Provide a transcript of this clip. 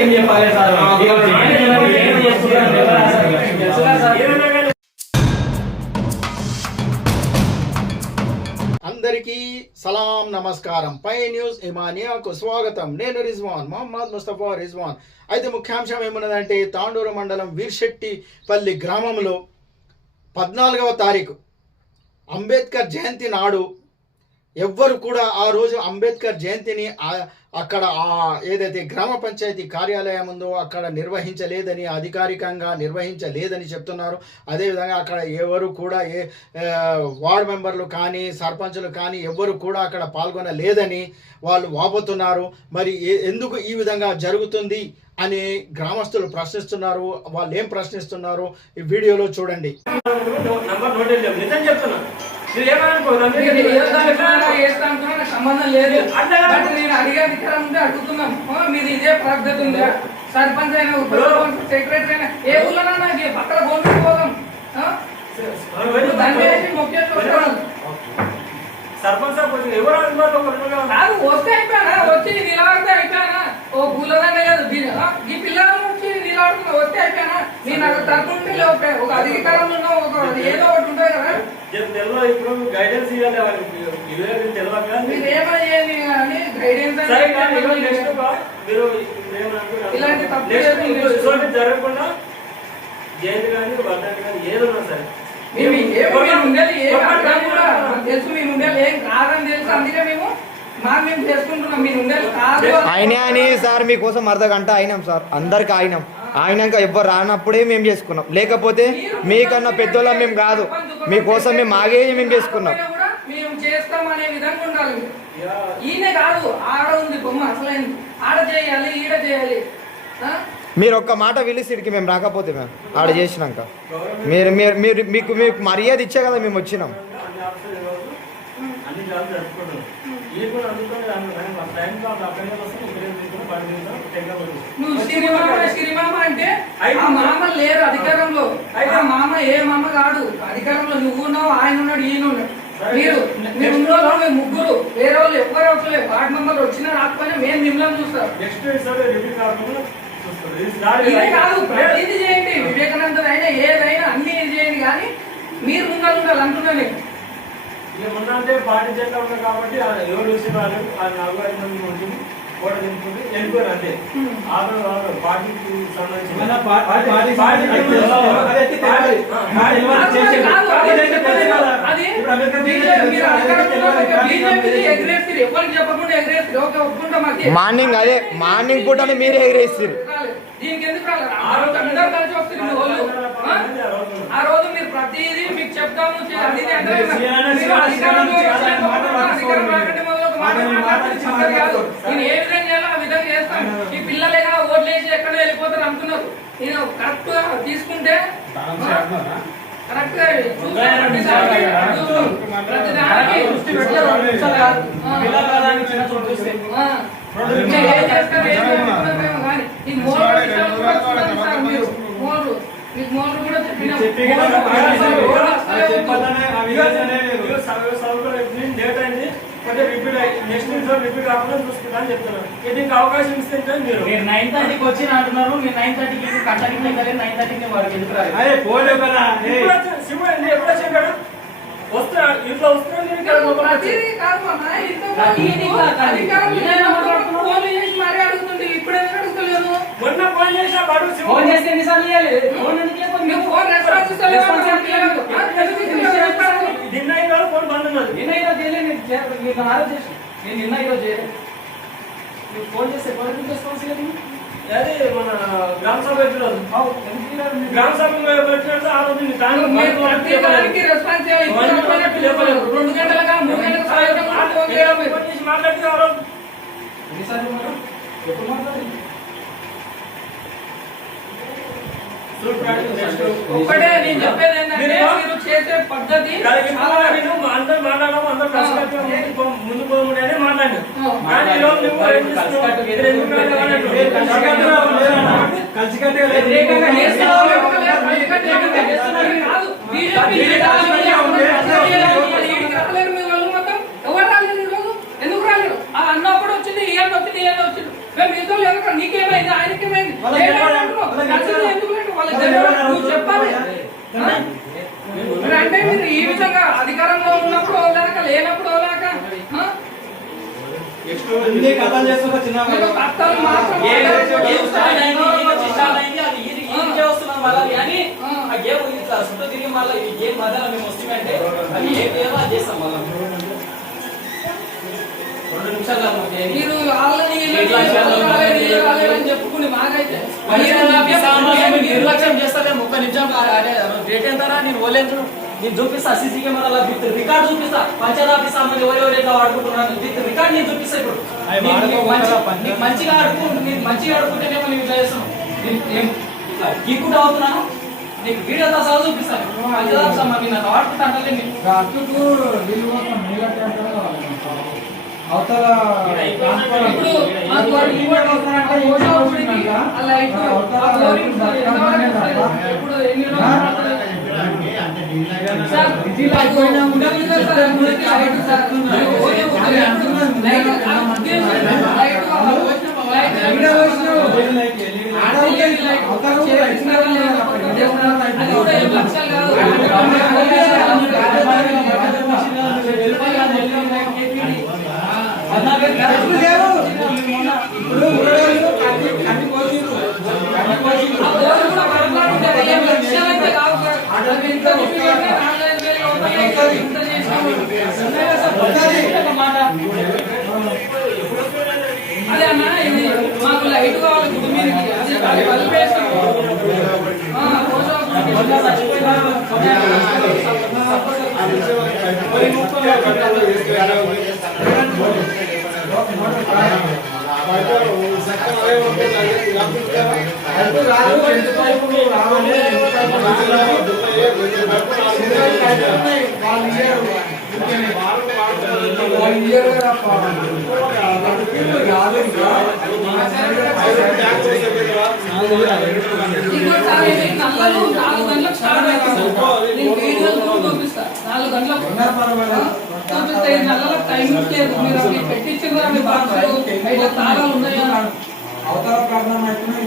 ఏం చెప్పాలి సార్? అందరికీ సలాం నమస్కారం. పై న్యూస్ ఇమానియాకు స్వాగతం. నేను రిజ్వాన్ మొహమ్మద్ ముస్తఫా రిజ్వాన్. అయితే ముఖ్యాంశం ఏమున్నదంటే తాండూరు మండలం వీర్శెట్టిపల్లి గ్రామంలో 14వ తారీఖు అంబేద్కర్ జయంతి నాడు ఎవ్వరు కూడా ఆ రోజు అంబేద్కర్ జయంతిని అక్కడ ఏదైతే గ్రామ పంచాయతీ కార్యాలయం ఉందో అక్కడ నిర్వహించలేదని, అధికారికంగా నిర్వహించలేదని చెప్తున్నారు. అదేవిధంగా అక్కడ ఎవరు కూడా వార్డు మెంబర్లు కానీ సర్పంచులు కానీ ఎవ్వరు కూడా అక్కడ పాల్గొనలేదని వాళ్ళు వాపోతున్నారు. మరి ఎందుకు ఈ విధంగా జరుగుతుంది అని గ్రామస్తులు ప్రశ్నిస్తున్నారు. వాళ్ళు ఏం ప్రశ్నిస్తున్నారు ఈ వీడియోలో చూడండి. సంబంధం లేదు. నేను అడిగే అధికారం ఉంటే అడుగుతున్నాం. మీరు ఇదే పద్ధతి ఉందా? సర్పంచ్ అయినా సెక్రటరీ అయినా ఏ ఊళ్ళో పక్కన గోల్డ్ పోదాం సర్పంచ్ కాదు వస్తే అయిపోయానా? వచ్చి నిలబడితే అయిపోయానా? ఓ పూలదనే లేదు ఈ పిల్లలను వచ్చి నిలబడుతున్నా వస్తే అయిపోయానా? నేను అక్కడ తరపుంటే ఒక అధికారంలో ఉన్న ఒక ఏదో ఒకటి ఉంటుంది కదా. ఇప్పుడు గైడెన్స్ ఇవ్వాలి. మీరు ఏమయ్యేది కానీ గైడెన్స్ ఇలాంటి తప్పు జరగకుండా జయంతి కానీ వర్ధంతి కానీ ఏదన్నా సరే తెలుసు. మేము ఉండేది ఏం కాదని తెలుసు. అందుకే మేము చేసుకుంటున్నాం. మీరు ఉండేది కాదు అయినా అని సార్ మీకోసం అర్ధగంట అయినాం సార్. అందరికి అయినాం. అయినాక ఎవ్వరు రానప్పుడే మేము చేసుకున్నాం. లేకపోతే మీకన్నా పెద్దోళ్ళ మేము కాదు. మీకోసం మేము ఆగే మేము చేసుకున్నాం. మేము చేస్తాం అనే విధంగా ఉండాలి. ఈయన కాదు ఆడ ఉంది బొమ్మ అసలైంది. ఆడ చేయాలి ఈడ చేయాలి. మీరు ఒక్క మాట పిలిచిడికి మేము రాకపోతే మేము ఆడ చేసినాక మీరు మీరు మీరు మీకు మీకు మర్యాద ఇచ్చే కదా మేము వచ్చినాం. నువ్వు శ్రీమామ అంటే ఆ మామ లేరు అధికారంలో. ఆ మామ ఏ మామ కాదు అధికారంలో. నువ్వు ఉన్నావు, ఆయన ఉన్నాడు, ఈయన ఉన్నాడు. మీరు ఉన్న మేము ముగ్గురు, వేరే వాళ్ళు ఎవ్వరు అవసరం. వార్డు మెంబర్లు వచ్చినా రాకపోయినా మేము మిమ్మల్ని చూస్తాం. ఇదే కాదు ప్రతిదీ చేయండి. వివేకానంద అయినా ఏదైనా అన్ని చేయండి కానీ మీరు ముందర ఉండాలి అంటున్నాను. ఏమన్నా అంటే పార్టీ చేస్తా ఉన్నాం కాబట్టి ఎవరు చూసిన వాళ్ళు ఆ 4-5 మంది ఉంటుంది ఓట తింటుంది వెళ్ళిపోయారు. అంతే పార్టీకి సంబంధించిన మార్నింగ్ అదే మార్నింగ్ పూటనే మీరే ఎగిరేస్తారు. దీనికి ఎందుకు రాలేదు? అందరూ కలిసి వస్తుంది. ఆ రోజు మీరు ప్రతిదీ మీకు చెప్తాము. నేను ఏ విధంగా చేయాలో ఆ విధంగా చేస్తాను. ఈ పిల్లలే కదా ఓట్లు వేసి ఎక్కడ వెళ్ళిపోతారు అనుకున్నారు. నేను కరెక్ట్ గా తీసుకుంటే కరెక్ట్ గా ఈ మోటార్ కూడా డేట్ అయింది అంటే నెక్స్ట్ రిపీట్ కాకుండా చూసుకుంటా అని చెప్తున్నారు. దీనికి అవకాశం ఇస్తే మీరు 9:30కి వచ్చి అంటున్నారు. మీరు 9:30కి కంటకి 9:30కి వారికి ఎందుకు ఎప్పుడు వచ్చాం కదా వస్తా ఇంట్లో మొన్న ఫోన్ చేసా ఫోన్ చేస్తే ఎన్నిసార్లు చేయాలి? నిన్న ఈరోజు ఫోన్ బంద్ ఉన్నది. నిన్న ఈరోజు చేయలేదు. మీకు ఆలోచించి నేను నిన్న ఈరోజు చేయలేదు. మీరు ఫోన్ చేస్తే రెస్పాన్సిబిలిటీ అది మన గ్రామ సభ గ్రామ సభ పెట్టినట్టు ఆ రోజు మాట్లాడితే ఆ రోజు ఎన్నిసార్లు ఎప్పుడు మాట్లాడింది? ఒక్కటే నేను చెప్పేది ఏంటంటే మీరు చేసే పద్ధతి అందరూ మాట్లాడడం అందరూ ముందు పోమని మాట్లాడాను. కానీ ఈరోజు నువ్వు ఏం అన్నప్పుడు వచ్చింది ఇవన్నీ వచ్చింది ఇవన్నీ వచ్చింది. మేము మీతో నీకేమైంది ఆయనకేమైంది వాళ్ళకి తెలియదు అంటున్నావు. వాళ్ళకి ఖర్చులు తెలియదు. ఎందుకు లేవు? వాళ్ళకి తెలియదు. నువ్వు చెప్పాలి. మరి అంటే మీరు ఈ విధంగా అధికారంలో ఉన్నప్పుడు ఓలాక లేనప్పుడు ఓలాక ఇన్ని కథలు చేస్తున్నా చిన్న మీరు కష్టాలు మాత్రం మీరు ఆల్రెడీ అని చెప్పుకుని మాకైతే నిర్లక్ష్యం చేస్తారే 30 నిమిషం డేట్ ఎంతరా నేను ఓలేదు నేను చూపిస్తా సీసీ కెమెరాలో రికార్డ్ చూపిస్తా పంచాయత్ ఆఫీస్ అమ్మని ఎవరెవరైతే వాడుకుంటున్నాను రికార్డ్ నేను చూపిస్తా ఇప్పుడు నీకు మంచిగా ఆడుకుంటేనేమో నేను ఇట్లా చేస్తున్నాను ఇట్లా గీక్కుంటూ అవుతున్నాను నీకు వీడియోతో సహా చూపిస్తాను పంచాయత్ ఆఫీస్ అమ్మ నేను అట్లా వాడుకుంటా అంటే ఇప్పుడు మాకు ఇప్పుడు ఎన్ని అదే అన్న ఇది మాకు లైట్ కావాలి గుడి మీదకి అది కలిపేసి నల్లలు 4 గంటలకు స్టార్ట్ అవుతుంది. నేను వీడియోలు చూపిస్తా 4 గంటలకు చూపిస్తే నల్లలకు టైం లేదు. మీరు అవి పెట్టించిన అవి బాక్సులు ఇట్లా తాళాలు ఉన్నాయా అవతల ప్రాబ్లం అయితే మీరు